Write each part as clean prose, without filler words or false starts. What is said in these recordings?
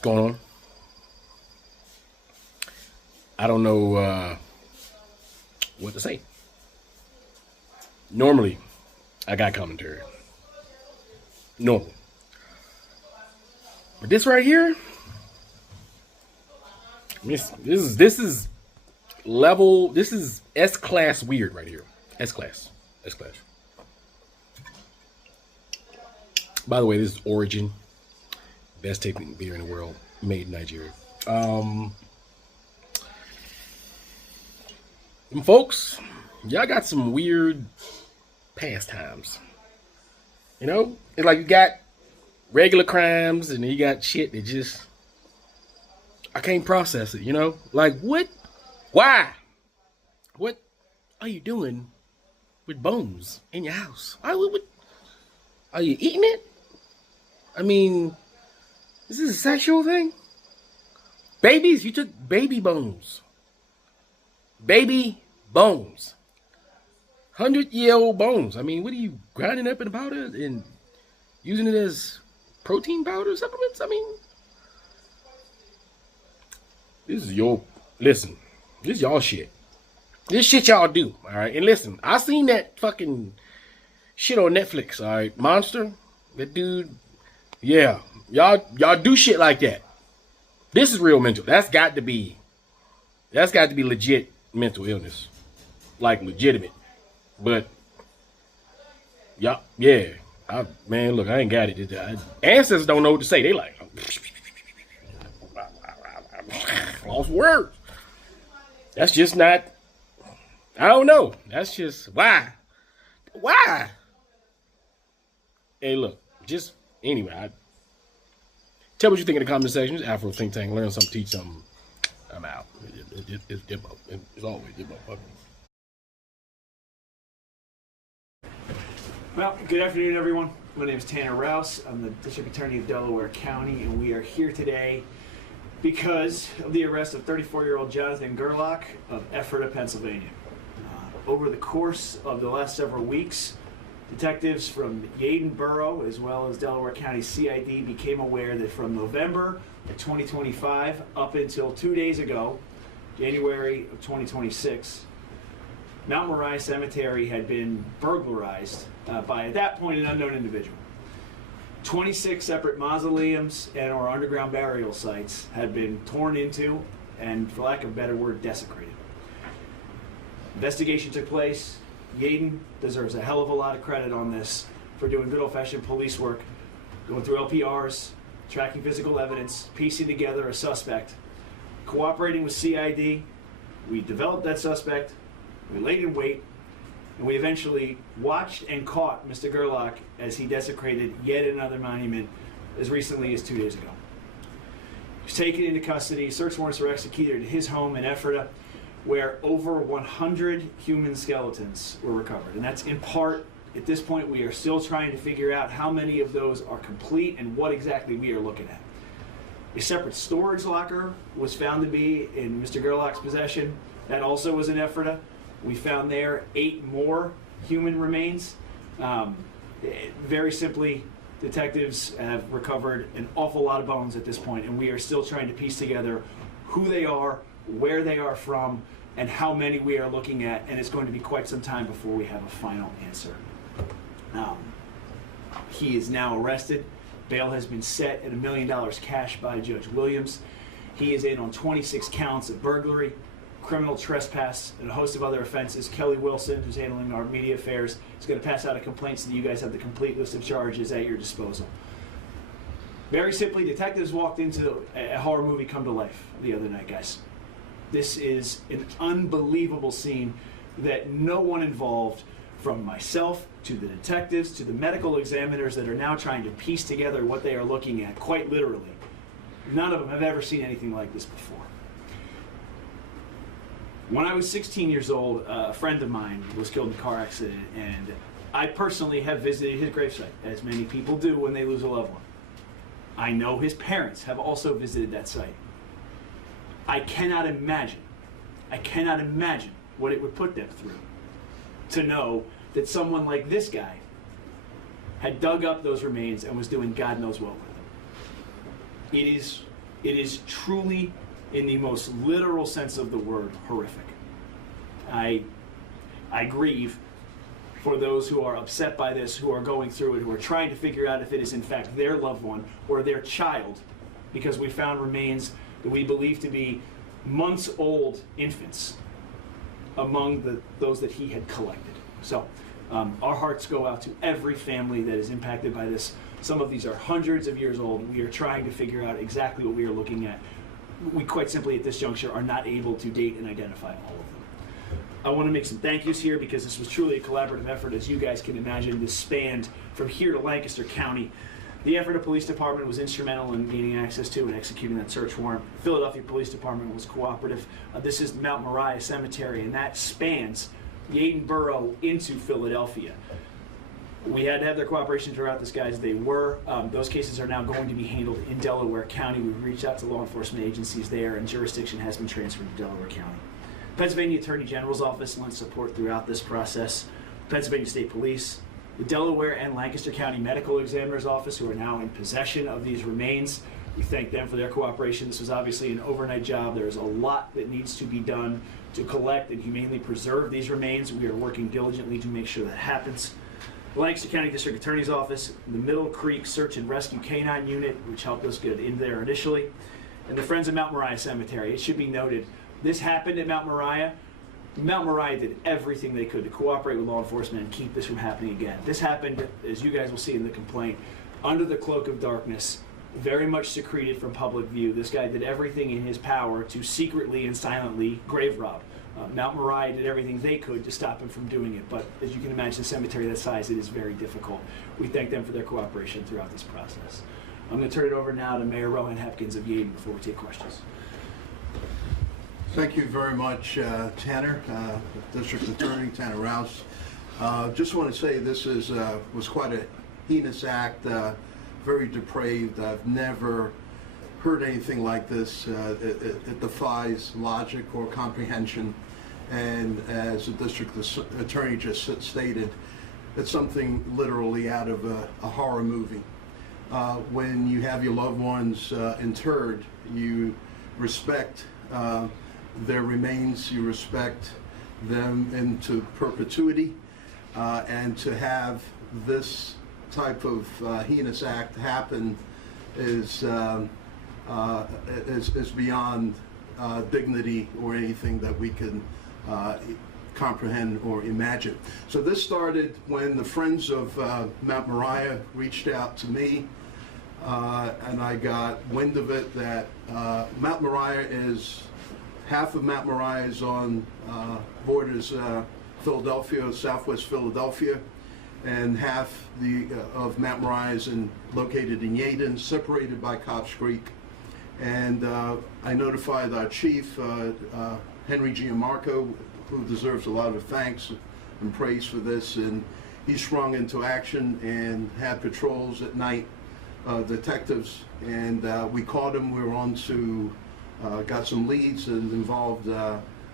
What's going on? I don't know what to say. Normally, I got commentary. Normal. But this right here, this is level. This is S class weird right here. S class. S class. By the way, this is Origin, best tasting beer in the world, made in Nigeria. Folks, y'all got some weird pastimes. You know, it's like you got regular crimes and then you got shit that just I can't process it. You know, like what? Why? What are you doing with bones in your house? Are you eating it? I mean, is this a sexual thing? Babies, you took baby bones. Baby bones. 100-year-old bones. I mean, what are you grinding up in powder and using it as protein powder supplements? I mean, this is listen, this is y'all shit. This shit y'all do, all right? And listen, I seen that fucking shit on Netflix, all right? Monster, that dude, yeah. Y'all do shit like that. This is real mental. That's got to be legit mental illness. Like legitimate. But yeah. Man, look, I ain't got it. Ancestors don't know what to say. They like lost words. That's just not. I don't know. That's just why. Why? Hey, look. Just anyway. Tell me what you think in the comment section. It's Afro Think Tank. Learn something, teach something. I'm out. It's Dippo. It's always Dippo. Well, good afternoon, everyone. My name is Tanner Rouse. I'm the District Attorney of Delaware County, and we are here today because of the arrest of 34-year-old Jonathan Gerlach of Ephrata, Pennsylvania. Over the course of the last several weeks, detectives from Yeadon Borough as well as Delaware County CID became aware that from November of 2025 up until 2 days ago, January of 2026, Mount Moriah Cemetery had been burglarized by, at that point, an unknown individual. 26 separate mausoleums and or underground burial sites had been torn into and, for lack of a better word, desecrated. Investigation took place. Yeadon deserves a hell of a lot of credit on this for doing good old-fashioned police work, going through LPRs, tracking physical evidence, piecing together a suspect, cooperating with CID. We developed that suspect, we laid in wait, and we eventually watched and caught Mr. Gerlach as he desecrated yet another monument as recently as 2 days ago. He was taken into custody. Search warrants were executed at his home in Ephrata, where over 100 human skeletons were recovered. And that's in part, at this point, we are still trying to figure out how many of those are complete and what exactly we are looking at. A separate storage locker was found to be in Mr. Gerlach's possession. That also was in Ephrata. We found there 8 more human remains. Very simply, detectives have recovered an awful lot of bones at this point, and we are still trying to piece together who they are, where they are from, and how many we are looking at, and it's going to be quite some time before we have a final answer. He is now arrested. Bail has been set at $1 million cash by Judge Williams. He is in on 26 counts of burglary, criminal trespass, and a host of other offenses. Kelly Wilson, who's handling our media affairs, is going to pass out a complaint so that you guys have the complete list of charges at your disposal. Very simply, detectives walked into a horror movie come to life the other night, guys. This is an unbelievable scene that no one involved, from myself to the detectives to the medical examiners that are now trying to piece together what they are looking at, quite literally. None of them have ever seen anything like this before. When I was 16 years old, a friend of mine was killed in a car accident, and I personally have visited his gravesite, as many people do when they lose a loved one. I know his parents have also visited that site. I cannot imagine what it would put them through to know that someone like this guy had dug up those remains and was doing God knows what with them. It is It is truly, in the most literal sense of the word, horrific. I grieve for those who are upset by this, who are going through it, who are trying to figure out if it is in fact their loved one or their child, because we found remains that we believe to be months-old infants among those that he had collected. So our hearts go out to every family that is impacted by this. Some of these are hundreds of years old. We are trying to figure out exactly what we are looking at. We quite simply at this juncture are not able to date and identify all of them. I want to make some thank yous here because this was truly a collaborative effort. As you guys can imagine, this spanned from here to Lancaster County. The Ephrata Police Department was instrumental in gaining access to and executing that search warrant. Philadelphia Police Department was cooperative. This is Mount Moriah Cemetery, and that spans Yeadon Borough into Philadelphia. We had to have their cooperation throughout this, guys. They were. Those cases are now going to be handled in Delaware County. We've reached out to law enforcement agencies there, and jurisdiction has been transferred to Delaware County. Pennsylvania Attorney General's Office lent support throughout this process. Pennsylvania State Police, the Delaware and Lancaster County Medical Examiner's Office, who are now in possession of these remains. We thank them for their cooperation. This was obviously an overnight job. There's a lot that needs to be done to collect and humanely preserve these remains. We are working diligently to make sure that happens. The Lancaster County District Attorney's Office, the Middle Creek Search and Rescue Canine Unit, which helped us get in there initially, and the Friends of Mount Moriah Cemetery. It should be noted, this happened at Mount Moriah. Mount Moriah did everything they could to cooperate with law enforcement and keep this from happening again. This happened, as you guys will see in the complaint, under the cloak of darkness, very much secreted from public view. This guy did everything in his power to secretly and silently grave rob. Mount Moriah did everything they could to stop him from doing it, but as you can imagine, a cemetery that size, it is very difficult. We thank them for their cooperation throughout this process. I'm going to turn it over now to Mayor Rohan Hepkins of Yeadon before we take questions. Thank you very much, Tanner, District Attorney Tanner Rouse. Just want to say this was quite a heinous act, very depraved. I've never heard anything like this. It defies logic or comprehension. And as the District Attorney just stated, it's something literally out of a horror movie. When you have your loved ones interred, you respect their remains, you respect them into perpetuity, and to have this type of heinous act happen is beyond dignity or anything that we can comprehend or imagine. So this started when the Friends of Mount Moriah reached out to me, and I got wind of it that Mount Moriah is, half of Mount Moriah is on borders Philadelphia, southwest Philadelphia, and half of Mount Moriah is located in Yeadon, separated by Cobbs Creek. And I notified our chief, Henry Gianmarco, who deserves a lot of thanks and praise for this, and he sprung into action and had patrols at night, detectives, and we caught him. We were on to got some leads and involved,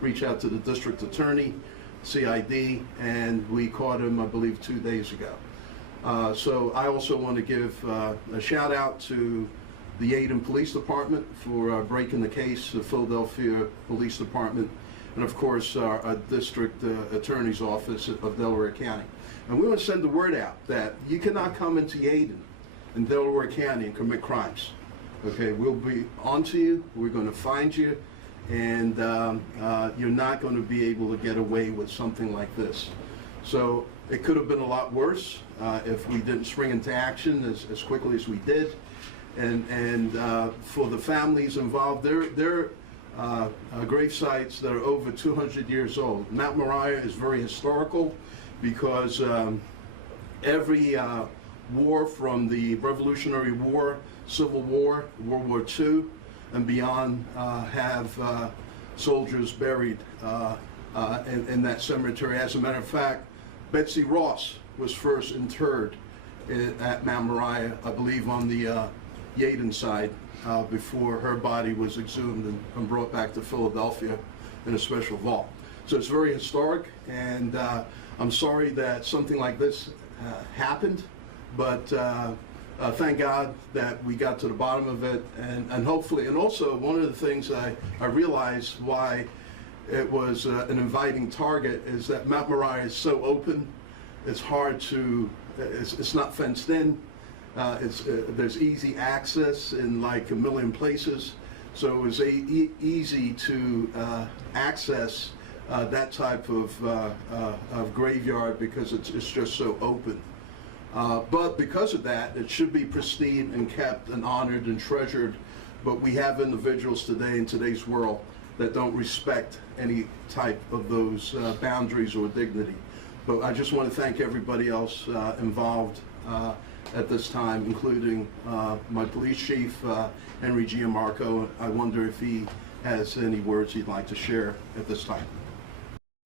reached out to the district attorney, CID, and we caught him, I believe, 2 days ago. So I also want to give a shout out to the Yeadon Police Department for breaking the case, the Philadelphia Police Department, and of course our district attorney's office of Delaware County. And we want to send the word out that you cannot come into Yeadon in Delaware County and commit crimes. Okay, we'll be onto you, we're going to find you, and you're not going to be able to get away with something like this. So it could have been a lot worse if we didn't spring into action as quickly as we did. And for the families involved, they're grave sites that are over 200 years old. Mount Moriah is very historical because every war from the Revolutionary War, Civil War, World War II, and beyond have soldiers buried in that cemetery. As a matter of fact, Betsy Ross was first interred at Mount Moriah, I believe on the Yeadon side, before her body was exhumed and brought back to Philadelphia in a special vault. So it's very historic, and I'm sorry that something like this happened, but thank God that we got to the bottom of it, and hopefully, and also one of the things I realized why it was an inviting target is that Mount Moriah is so open. It's hard to, it's not fenced in. There's easy access in like a million places. So it was easy to access that type of graveyard because it's just so open. But because of that, it should be pristine and kept and honored and treasured. But we have individuals today in today's world that don't respect any type of those boundaries or dignity. But I just want to thank everybody else involved at this time, including my police chief, Henry Gianmarco. I wonder if he has any words he'd like to share at this time.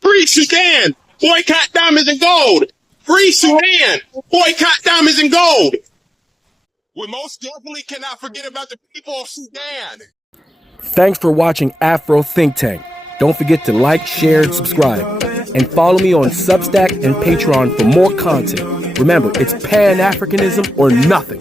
Free Sudan! Boycott diamonds and gold! Free Sudan! Boycott diamonds and gold! We most definitely cannot forget about the people of Sudan. Thanks for watching Afro Think Tank. Don't forget to like, share, and subscribe. And follow me on Substack and Patreon for more content. Remember, it's Pan-Africanism or nothing.